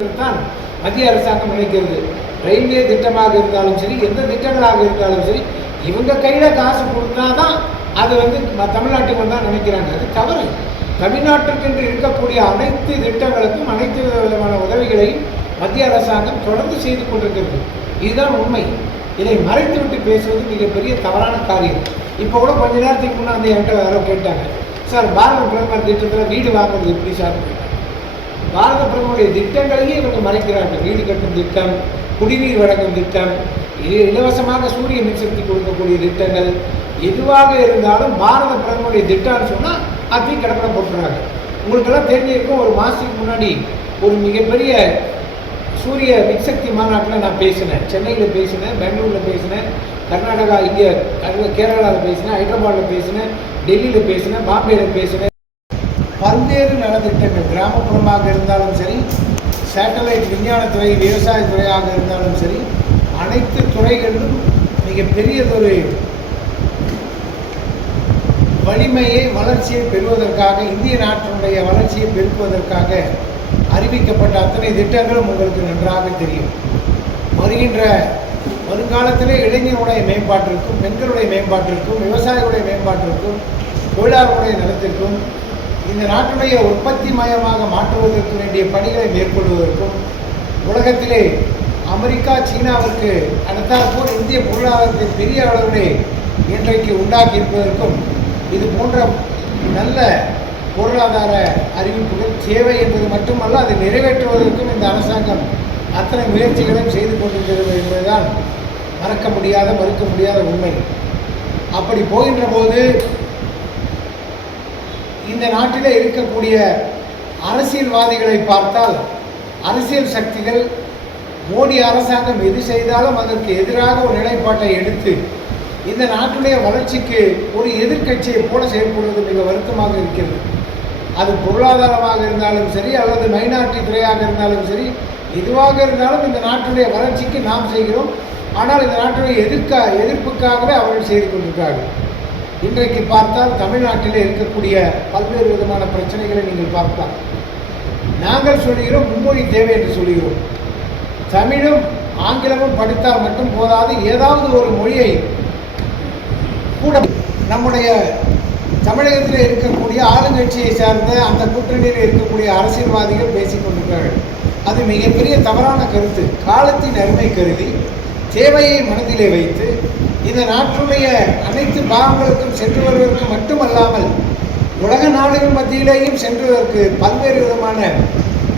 தான் மத்திய அரசாங்கம் நினைக்கிறது. ரயில்வே திட்டமாக இருந்தாலும் சரி எந்த திட்டங்களாக இருந்தாலும் சரி இவங்க கையில் காசு கொடுத்தா தான் அது வந்து தமிழ்நாட்டுக்கு வந்தால் நினைக்கிறாங்க. அது தவறு. தமிழ்நாட்டுக்கென்று இருக்கக்கூடிய அனைத்து திட்டங்களுக்கும் அனைத்து விதமான உதவிகளையும் மத்திய அரசாங்கம் தொடர்ந்து செய்து கொண்டிருக்கிறது. இதுதான் உண்மை. இதை மறைத்துவிட்டு பேசுவது மிகப்பெரிய தவறான காரியம். இப்போ கூட கொஞ்ச நேரத்துக்கு முன்னாடி என்கிட்ட யாரோ கேட்டாங்க. சார் பாரத பிரதமர் திட்டத்தில் வீடு வாங்குறது எப்படி சார்? பாரத பிரதமருடைய திட்டங்களையே இவங்க மறைக்கிறார்கள். வீடு கட்டும் திட்டம் குடிநீர் வழங்கும் திட்டம் இலவசமாக சூரிய மின்சக்தி கொடுக்கக்கூடிய திட்டங்கள். எதுவாக இருந்தாலும் பாரத பிரதமருடைய திட்டம்னு சொன்னால் அதையும் கிடப்பிட போட்டுறாங்க உங்களுக்கெல்லாம் தெரிஞ்சிருக்கும் ஒரு மாதத்துக்கு முன்னாடி ஒரு மிகப்பெரிய சூரிய மின்சக்தி மாநாட்டில் நான் பேசினேன். சென்னையில் பேசினேன் பெங்களூரில் பேசினேன் கர்நாடகா இங்கே கேரளாவில் பேசினேன் ஹைதராபாத்தில் பேசினேன் டெல்லியில் பேசினேன் பாம்பேயில் பேசினேன் திட்டங்கள் கிராமப்புறமாக இருந்தாலும் சரி சேட்டலைட் விஞ்ஞானத்துறை விவசாயத்துறையாக இருந்தாலும் சரி அனைத்து துறைகளிலும் மிகப்பெரியதொரு வலிமையை வளர்ச்சியை பெறுவதற்காக இந்திய நாட்டினுடைய வளர்ச்சியை பெருக்குவதற்காக அறிவிக்கப்பட்ட அத்தனை திட்டங்களும் உங்களுக்கு நன்றாக தெரியும். வருகின்ற வருங்காலத்திலே இளைஞருடைய மேம்பாட்டிற்கும் பெண்களுடைய மேம்பாட்டிற்கும் விவசாயிகளுடைய மேம்பாட்டிற்கும் தொழிலாளர்களுடைய நலத்திற்கும் இந்த நாட்டுடைய உற்பத்தி மயமாக மாற்றுவதற்கு வேண்டிய பணிகளை மேற்கொள்வதற்கும் உலகத்திலே அமெரிக்கா சீனாவிற்கு அடுத்தாற்போல் இந்திய பொருளாதாரத்தை பெரிய அளவிலே இன்றைக்கு உண்டாக்கி இருப்பதற்கும் இது போன்ற நல்ல பொருளாதார அறிவிப்புகள் தேவை என்பது மட்டுமல்ல அதை நிறைவேற்றுவதற்கும் இந்த அரசாங்கம் அத்தனை முயற்சிகளும் செய்து கொண்டிருக்கிறது என்பதுதான் மறக்க முடியாத மறுக்க முடியாத உண்மை. அப்படி போகின்ற போது இந்த நாட்டிலே இருக்கக்கூடிய அரசியல்வாதிகளை பார்த்தால் அரசியல் சக்திகள் மோடி அரசாங்கம் எது செய்தாலும் அதற்கு எதிராக ஒரு நிலைப்பாட்டை எடுத்து இந்த நாட்டுடைய வளர்ச்சிக்கு ஒரு எதிர்க்கட்சியை போல செயல்படுவது மிக வருத்தமாக இருக்கிறது. அது பொருளாதாரமாக இருந்தாலும் சரி அல்லது மைனாரிட்டி துறையாக இருந்தாலும் சரி எதுவாக இருந்தாலும் இந்த நாட்டுடைய வளர்ச்சிக்கு நாம் செய்கிறோம். ஆனால் இந்த நாட்டுடைய எதிர்க்க எதிர்ப்புக்காகவே அவர்கள் செய்து கொண்டிருக்கிறார்கள். இன்றைக்கு பார்த்தால் தமிழ்நாட்டில் இருக்கக்கூடிய பல்வேறு விதமான பிரச்சனைகளை நீங்கள் பார்க்கலாம். நாங்கள் சொல்கிறோம் மும்மொழி தேவை என்று சொல்கிறோம் தமிழும் ஆங்கிலமும் படித்தால் மட்டும் போதாது ஏதாவது ஒரு மொழியை கூட நம்முடைய தமிழகத்தில் இருக்கக்கூடிய ஆளுங்கட்சியை சார்ந்த அந்த கூட்டணியில் இருக்கக்கூடிய அரசியல்வாதிகள் பேசிக்கொண்டிருக்கிறார்கள் அது மிகப்பெரிய தவறான கருத்து. காலத்தின் அருமை கருதி தேவையை மனதிலே வைத்து இந்த நாட்டுடைய அனைத்து பாகங்களுக்கும் சென்று வருவதற்கு மட்டுமல்லாமல் உலக நாடுகள் மத்தியிலேயும் சென்றுவதற்கு பல்வேறு விதமான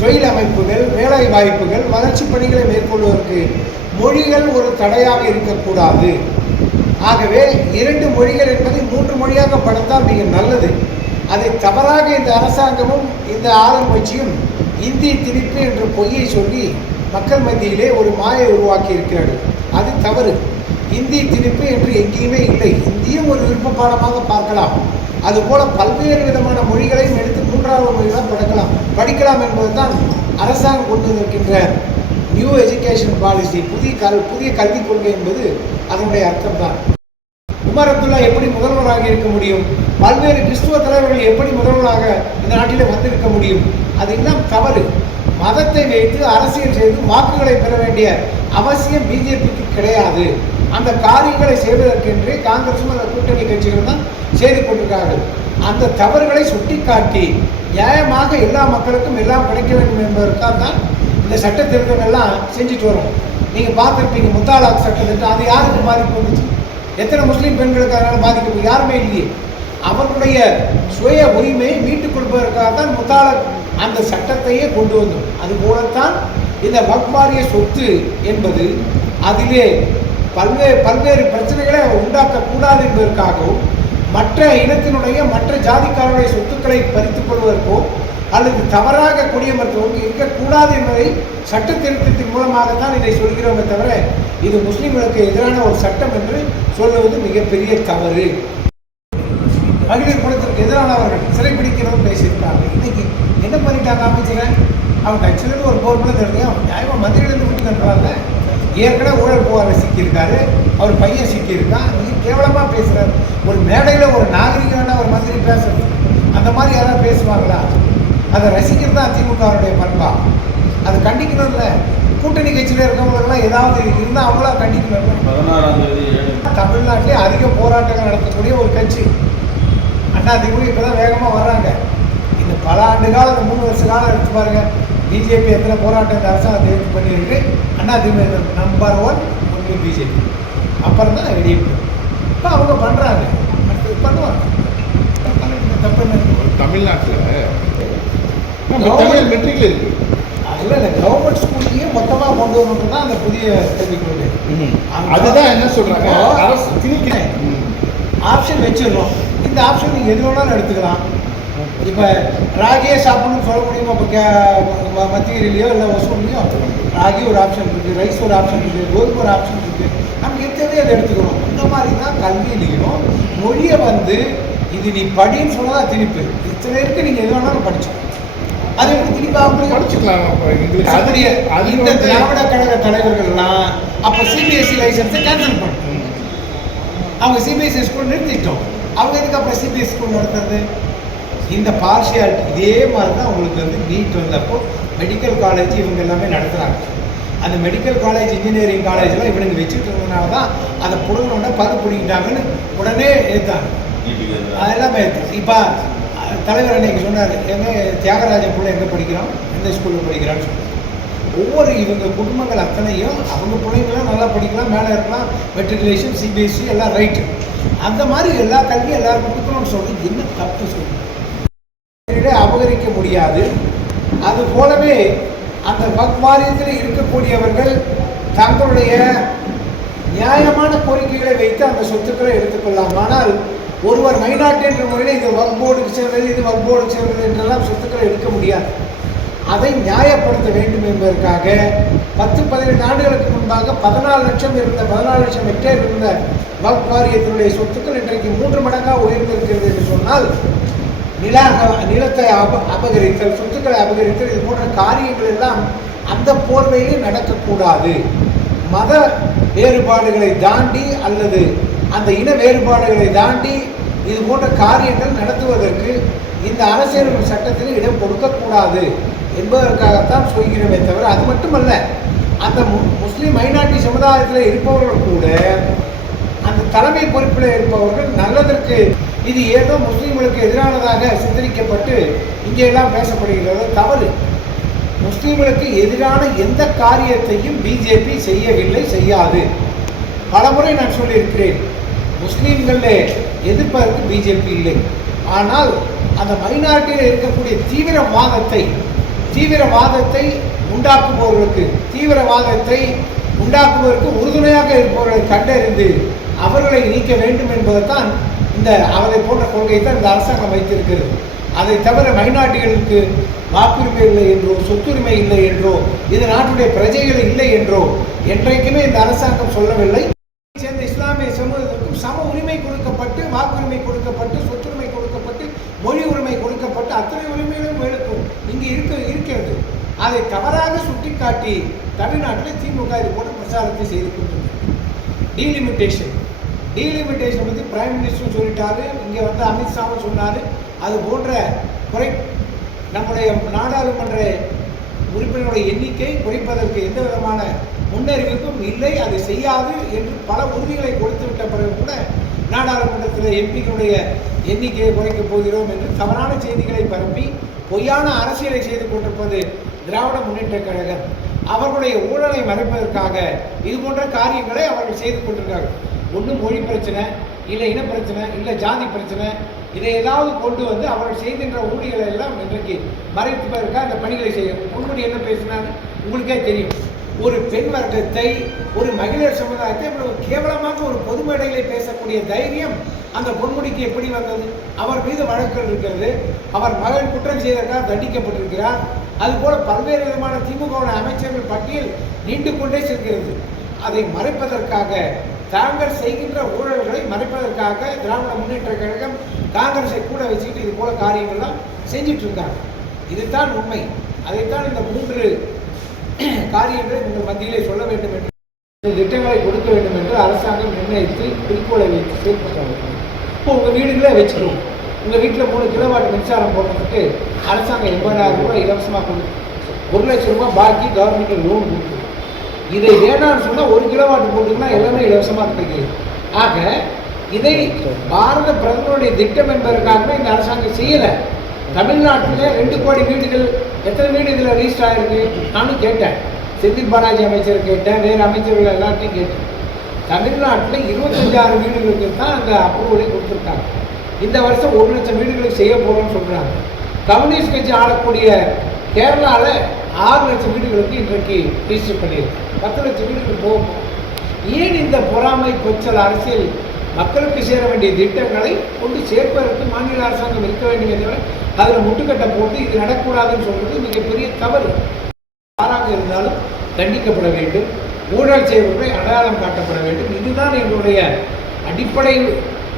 தொழில் அமைப்புகள் வேலை வாய்ப்புகள் வளர்ச்சி பணிகளை மேற்கொள்வதற்கு மொழிகள் ஒரு தடையாக இருக்கக்கூடாது. ஆகவே இரண்டு மொழிகள் என்பதை மூன்று மொழியாக படுத்தால் மிக நல்லது. அதை தவறாக இந்த அரசாங்கமும் இந்த ஆளுங்கட்சியும் இந்தி திணிப்பு என்ற பொய்யை சொல்லி மக்கள் மத்தியிலே ஒரு மாயை உருவாக்கி இருக்கிறார்கள் அது தவறு. இந்தி திணிப்பு என்று எங்கேயுமே இல்லை. ஹிந்தியும் ஒரு விருப்ப பாடமாக பார்க்கலாம். அதுபோல பல்வேறு விதமான மொழிகளையும் எடுத்து மூன்றாவது மொழிகளாக படக்கலாம் படிக்கலாம் என்பதுதான் அரசாங்கம் கொண்டு வந்திருக்கின்ற நியூ எஜுகேஷன் பாலிசி புதிய கல் புதிய கல்விக் கொள்கை என்பது அதனுடைய அர்த்தம்தான். உமர் அப்துல்லா எப்படி முதல்வராக இருக்க முடியும்? பல்வேறு கிறிஸ்துவ தலைவர்கள் எப்படி முதல்வராக இந்த நாட்டிலே வந்திருக்க முடியும்? அதெல்லாம் தவறு. மதத்தை வைத்து அரசியல் செய்து வாக்குகளை பெற வேண்டிய அவசியம் பிஜேபிக்கு கிடையாது. அந்த காரியங்களை செய்வதற்கென்று காங்கிரசும் அந்த கூட்டணி கட்சிகளும் தான் செய்து கொண்டிருக்கிறார்கள் அந்த தவறுகளை சுட்டிக்காட்டி நியாயமாக எல்லா மக்களுக்கும் எல்லாம் கிடைக்க வேண்டும் என்பதற்காக தான் இந்த சட்ட திருத்தங்கள்லாம் செஞ்சுட்டு வரோம். நீங்கள் பார்த்துருப்பீங்க முத்தாலாக் சட்டத்திட்டம் அது யாருக்கு பாதிப்பு வந்துச்சு? எத்தனை முஸ்லீம் பெண்களுக்கு அதனால் பாதிப்பு யாருமே இல்லையே. அவர்களுடைய சுய உரிமையை மீட்டுக் கொடுப்பதற்காக தான் முத்தாலக் அந்த சட்டத்தையே கொண்டு வந்தோம். அதுபோலத்தான் இந்த வக்பாரிய சொத்து என்பது அதிலே பல்வேறு பல்வேறு பிரச்சனைகளை அவர் உண்டாக்கக்கூடாது என்பதற்காகவும் மற்ற இனத்தினுடைய மற்ற ஜாதிக்காரருடைய சொத்துக்களை பறித்துக் கொள்வதற்கோ அல்லது தவறாக குடியமர்த்துவதற்கு இருக்கக்கூடாது என்பதை சட்ட திருத்தத்தின் மூலமாகத்தான் இதை சொல்கிறோமே தவிர இது முஸ்லீம்களுக்கு எதிரான ஒரு சட்டம் என்று சொல்லுவது மிகப்பெரிய தவறு. மகளிர் குலத்திற்கு எதிரானவர்கள் சிறைப்பிடிக்கிறதும் பேசியிருக்காங்க. இன்னைக்கு என்ன பண்ணிட்டாங்க அமைச்சர் அவங்க கட்சியிலிருந்து ஒரு போர் தெரியும் அவன் நியாயமாக மந்திரியிலேருந்து விட்டு ஏற்கனவே ஊழல் புகாரில் சிக்கியிருக்காரு அவர் பையன் சிக்கியிருக்கான் மிக கேவலமாக பேசுகிறார் ஒரு மேடையில் ஒரு நாகரிகமான ஒரு மந்திரி பேசுறது அந்த மாதிரி யாராவது பேசுவாங்களா? அதை ரசிக்கிறது தான் திமுகவுடைய பண்பா? அதை கண்டிக்கிற சொல்லணும்ல கூட்டணி கட்சியில் இருக்கவங்களுக்கெல்லாம் ஏதாவது இருந்தால் அவங்களா கண்டிக்கணும் பதினாறாம் தேதி ஏழு. தமிழ்நாட்டிலே அதிக போராட்டங்கள் நடத்தக்கூடிய ஒரு கட்சி. அண்ணா திமுக இப்போ தான் வேகமாக வர்றாங்க. இந்த பல ஆண்டு காலம் இந்த மூணு வருஷ காலம் எடுத்து பாருங்க. பிஜேபி எத்தனை போராட்டம் இந்த அரசாங்கத்தை எடுத்து பண்ணியிருக்கு? Anna DMK number one only BJP அப்புறம் தான் ஏடிஎம்கே இப்போ அவங்க பண்ணுறாங்க அடுத்து பண்ணுவாங்க. தப்பு என்ன? தமிழ்நாட்டில் மெட்ரிக்ல இருக்கு. இல்லை இல்லை கவர்மெண்ட் ஸ்கூல்லையே மொத்தமாக கொண்டு வரணும் தான் அந்த புதிய கல்விக் அதுதான் என்ன சொல்றாங்க? இப்போ அரசு திணிக்கிறேன். ஆப்ஷன் வச்சிடணும். இந்த ஆப்ஷன் நீங்கள் எது வேணாலும் எடுத்துக்கலாம். இப்போ ராகியே சாப்பிடணும்னு சொல்ல முடியுமா? இப்போ கே ம- மத்தியிலையோ இல்லை ஒசூர்லையோ? ராகி ஒரு ஆப்ஷன் இருக்குது ரைஸ் ஒரு ஆப்ஷன் இருக்குது கோதுமை ஒரு ஆப்ஷன் இருக்குது நமக்கு எத்தனையோ அதை எடுத்துக்கணும் இந்த மாதிரி தான் கல்வியிலையும் மொழியை வந்து இது நீ படின்னு சொன்னதான் திணிப்பு. இத்தனை இருக்கு நீங்கள் எது வேணாலும் படிச்சோம் அது திணிப்பாக முடியும் படிச்சுக்கலாம். இந்த திராவிட கழக தலைவர்கள்லாம் அப்போ சிபிஎஸ்சி லைசன்ஸை கேன்சல் பண்ணோம் ம். அவங்க சிபிஎஸ்சி ஸ்கூல் நிறுத்திட்டோம். அவங்க எதுக்கு அப்புறம் சிபிஎஸ்சி ஸ்கூல் நடத்துறது? இந்த பார்ஷியாலிட்டி இதே மாதிரி தான் உங்களுக்கு வந்து நீட் வந்தப்போ மெடிக்கல் காலேஜ் இவங்க எல்லாமே நடத்துகிறாங்க அந்த மெடிக்கல் காலேஜ் இன்ஜினியரிங் காலேஜ்லாம் இவனுங்க வச்சுட்டு இருந்ததுனால தான் அதை பிடுங்கினோடனே பது பிடிக்கிட்டாங்கன்னு உடனே எதிராக. அதெல்லாம் இப்போ தலைவர் அன்னைக்கு சொன்னார் எங்க தியாகராஜ பிள்ளை எங்கே படிக்கிறான்? எந்த ஸ்கூலில் படிக்கிறான்னு சொன்னார். ஒவ்வொரு இவங்க குடும்பங்கள் அத்தனையும் அவங்க பிள்ளைங்களாம் நல்லா படிக்கலாம் மேலே இருக்கலாம் மெட்ரிகுலேஷன் சிபிஎஸ்சி E எல்லாம் ரைட்டு அந்த மாதிரி எல்லா கல்வியும் எல்லாருக்கும் கொடுக்கணும்னு சொல்லி என்ன தப்பு சொல்லி அபகரிக்க முடியாது. அது போலவே அந்த பக் வாரியத்தில் இருக்கக்கூடியவர்கள் தங்களுடைய நியாயமான கோரிக்கைகளை வைத்து அந்த சொத்துக்களை எடுத்துக்கொள்ளலாம் ஆனால் ஒருவர் மைனாரிட்டி என்ற முறையில் இது வக் போர்டுக்கு சேர்ந்தது இது வக் போர்டுக்கு சேர்ந்தது என்றெல்லாம் சொத்துக்களை எடுக்க முடியாது. அதை நியாயப்படுத்த வேண்டும் என்பதற்காக பத்து பதினைந்து ஆண்டுகளுக்கு முன்பாக பதினாலு லட்சம் இருந்த பதினாலு லட்சம் ஹெக்டேர் இருந்த வக் வாரியத்தினுடைய சொத்துக்கள் இன்றைக்கு மூன்று மடங்காக உயர்ந்திருக்கிறது என்று சொன்னால் நில நிலத்தை அப அபகரித்தல் சொத்துக்களை அபகரித்தல் இது போன்ற காரியங்கள் எல்லாம் அந்த போர்வையிலே நடக்கக்கூடாது. மத வேறுபாடுகளை தாண்டி அல்லது அந்த இன வேறுபாடுகளை தாண்டி இது போன்ற காரியங்கள் நடத்துவதற்கு இந்த அரசியல் சட்டத்தில் இடம் கொடுக்கக்கூடாது என்பதற்காகத்தான் சொல்கிறோமே தவிர அது மட்டுமல்ல அந்த மு- மைனாரிட்டி சமுதாயத்தில் இருப்பவர்கள் கூட அந்த தலைமை பொறுப்பில் இருப்பவர்கள் நல்லதற்கு இது ஏதோ முஸ்லீம்களுக்கு எதிரானதாக சித்தரிக்கப்பட்டு இங்கே எல்லாம் பேசப்படுகிறது. தவறு. முஸ்லீம்களுக்கு எதிரான எந்த காரியத்தையும் பிஜேபி செய்யவில்லை செய்யாது. பலமுறை நான் சொல்லியிருக்கிறேன் முஸ்லீம்களே எதிர்ப்பதற்கு பிஜேபி இல்லை. ஆனால் அந்த மைனாரிட்டியில் இருக்கக்கூடிய தீவிரவாதத்தை தீவிரவாதத்தை உண்டாக்குபவர்களுக்கு தீவிரவாதத்தை உண்டாக்குவதற்கு உறுதுணையாக இருப்பவர்களை கண்டறிந்து அவர்களை நீக்க வேண்டும் என்பதைத்தான் இந்த அவரை போன்ற கொள்கை தான் இந்த அரசாங்கம் வைத்திருக்கிறது. அதை தவிர மைனாரிட்டிகளுக்கு வாக்குரிமை இல்லை என்றோ சொத்துரிமை இல்லை என்றோ இது நாட்டுடைய பிரஜைகள் இல்லை என்றோ என்றைக்குமே இந்த அரசாங்கம் சொல்லவில்லை. சேர்ந்த இஸ்லாமிய சமூகத்திற்கும் சம உரிமை கொடுக்கப்பட்டு வாக்குரிமை கொடுக்கப்பட்டு சொத்துரிமை கொடுக்கப்பட்டு மொழி உரிமை கொடுக்கப்பட்டு அத்தனை உரிமைகளும் எழுக்கும் இங்கே இருக்க இருக்கிறது. அதை தவறாக சுட்டிக்காட்டி தமிழ்நாட்டில் திமுக இது போன்ற பிரச்சாரத்தை செய்து கொண்டிருக்கிறது. டீலிமிட்டேஷன் டீலிமிட்டேஷனை பற்றி பிரைம் மினிஸ்டரும் சொல்லிட்டாரு இங்கே வந்து அமித்ஷாவும் சொன்னார். அது போன்ற குறை நம்முடைய நாடாளுமன்ற உறுப்பினருடைய எண்ணிக்கை குறைப்பதற்கு எந்த விதமான முன்னறிவிப்பும் இல்லை அது செய்யாது என்று பல உறுதிகளை கொடுத்து விட்ட பிறகு கூட நாடாளுமன்றத்தில் எம்பிக்களுடைய எண்ணிக்கையை குறைக்கப் போகிறோம் என்று தவறான செய்திகளை பரப்பி பொய்யான அரசியலை செய்து கொண்டிருப்பது திராவிட முன்னேற்ற கழகம். அவர்களுடைய ஊழலை மறைப்பதற்காக இது போன்ற காரியங்களை அவர்கள் செய்து கொண்டிருக்கார்கள். ஒன்று மொழி பிரச்சனை இல்லை இன பிரச்சனை இல்லை ஜாதி பிரச்சனை இதை ஏதாவது கொண்டு வந்து அவர்கள் செய்கின்ற ஊழியர்களை எல்லாம் இன்றைக்கு மறைப்பதற்காக அந்த பணிகளை செய்யும் முன்முடி என்ன பேசினாரு? உங்களுக்கே தெரியும். ஒரு பெண் வர்க்கத்தை ஒரு மகளிர் சமுதாயத்தை இவ்வளவு கேவலமாக ஒரு பொது மேடையிலே பேசக்கூடிய தைரியம் அந்த பொன்முடிக்கு எப்படி வந்தது? அவர் மீது வழக்குகள் இருக்கிறது. அவர் மகன் குற்றம் செய்ததற்காக தண்டிக்கப்பட்டிருக்கிறார். அதுபோல பல்வேறு விதமான திமுக அமைச்சர்கள் பட்டியல் நீண்டு கொண்டே செல்கிறது. அதை மறைப்பதற்காக தாங்கள் செய்கின்ற ஊழல்களை மறைப்பதற்காக திராவிட முன்னேற்ற கழகம் காங்கிரஸை கூட வச்சுக்கிட்டு இது போல காரியங்கள்லாம் செஞ்சிட்டு இருக்காங்க இதுதான் உண்மை. அதைத்தான் இந்த மூன்று காரியங்களை உங்கள் மத்தியிலே சொல்ல வேண்டும் என்று இந்த திட்டங்களை கொடுக்க வேண்டும் என்று அரசாங்கம் நிர்ணயித்து குறிக்கோளை வைத்து செயல்பட்டாங்க இப்போ உங்கள் வீடுகளே வச்சுருவோம் உங்கள் வீட்டில் மூணு கிலோவாட் மின்சாரம் போடுறதுக்கு அரசாங்கம் எண்பதாயிரம் ரூபாய் இலவசமாக கொடுக்கும் ஒரு லட்சம் ரூபாய் பாக்கி கவர்மெண்ட்டு லோன் கொடுக்குது. இதை வேணாம்னு சொன்னால் ஒரு கிலோவாட் போட்டுக்குன்னா எல்லாமே இலவசமாக கிடைக்குது. ஆக இதை பாரத பிரதமருடைய திட்டம் என்பதற்காகவே இந்த அரசாங்கம் செய்யலை. தமிழ்நாட்டில் ரெண்டு கோடி வீடுகள் எத்தனை வீடு இதில் ரீஸ்ட் ஆகிருக்கு நானும் கேட்டேன். செந்தில் பாலாஜி அமைச்சர் கேட்டேன் வேறு அமைச்சர்கள் எல்லாத்தையும் கேட்டேன். தமிழ்நாட்டில் இருபத்தஞ்சாறு வீடுகளுக்கு தான் அந்த அப்ரூவலை கொடுத்துருக்காங்க. இந்த வருஷம் ஒரு லட்சம் வீடுகளுக்கு செய்ய போகிறோம்னு சொல்கிறாங்க கம்யூனிஸ்ட் கட்சி ஆளக்கூடிய கேரளாவில் ஆறு லட்சம் வீடுகளுக்கு இன்றைக்கு ரிஜிஸ்டர் பண்ணியிருக்கு. பத்து லட்சம் வீடுகளுக்கு போகும். ஏன் இந்த பொறாமை கொச்சல் அரசியல் மக்களுக்கு சேர வேண்டிய திட்டங்களை கொண்டு சேர்ப்பதற்கு மாநில அரசாங்கம் இருக்க வேண்டுமே அதில் முட்டுக்கட்டை போட்டு இது நடக்கூடாதுன்னு சொல்றது மிகப்பெரிய தவறு. யாராக இருந்தாலும் தண்டிக்கப்பட வேண்டும். ஊழல் செய்வர்களை அடையாளம் காட்டப்பட வேண்டும். இதுதான் எங்களுடைய அடிப்படை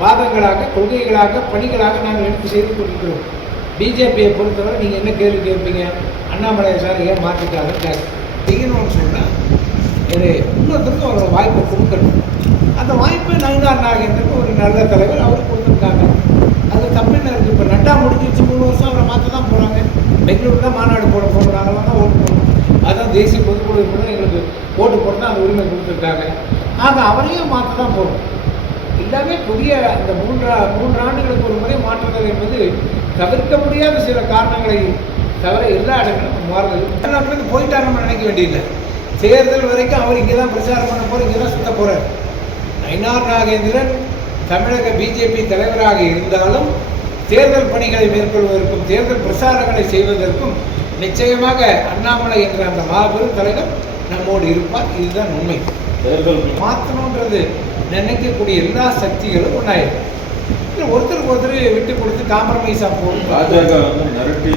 வாதங்களாக கொள்கைகளாக பணிகளாக நாங்கள் எடுத்து செய்து கொண்டிருக்கிறோம். பிஜேபியை பொறுத்தவரை நீங்கள் என்ன கேள்வி கேட்பீங்க? அண்ணாமலை சார் ஏன் மாற்றிட்டாரு செய்யணும்னு சொன்னால் இது இன்னொருத்தருக்கு ஒரு வாய்ப்பை கொடுக்கணும். அந்த வாய்ப்பை நயினார் நாகேந்திரன் ஒரு நல்ல தலைவர் அவருக்கு கொடுத்துருக்காங்க. அது தப்பின்னு இருக்குது இப்போ நட்டா முடிஞ்சிருச்சு. மூணு வருஷம் அவரை மாற்ற தான் போகிறாங்க பெங்களூரில் தான் மாநாடு போட போகிறாங்க தான் ஓட்டு போடணும். அதான் தேசிய பொதுக்குழு கூட எங்களுக்கு ஓட்டு போட தான் அந்த உரிமை கொடுத்துருக்காங்க. ஆக அவரையும் மாற்ற தான் போகணும். எல்லாமே புதிய அந்த மூன்றா மூன்று ஆண்டுகளுக்கு ஒரு முறை மாற்றுதல் என்பது தவிர்க்க முடியாத சில காரணங்களை தவிர எல்லா இடங்களும் மாறுதல். தமிழ்நாட்டிலேருந்து போயிட்டார் நம்ம நினைக்க வேண்டியதில்லை. தேர்தல் வரைக்கும் அவர் இங்கே தான் பிரச்சாரம் பண்ண போகிற இங்கே தான் சுத்த போகிறார் நயினார் நாகேந்திரன் தமிழக பிஜேபி தலைவராக இருந்தாலும் தேர்தல் பணிகளை மேற்கொள்வதற்கும் தேர்தல் பிரச்சாரங்களை செய்வதற்கும் நிச்சயமாக அண்ணாமலை என்ற அந்த மாபெரும் தலைவர் நம்மோடு இருப்பார். இதுதான் உண்மை. தேர்தல் மாற்றணுன்றது நினைக்கக்கூடிய எல்லா சக்திகளும் ஒன்றாயிரும் ஒருத்தருக்கு ஒருத்தர் விட்டு கொடுத்து காம்ப்ரமைஸாக போகும் பாஜக வந்து மிரட்டி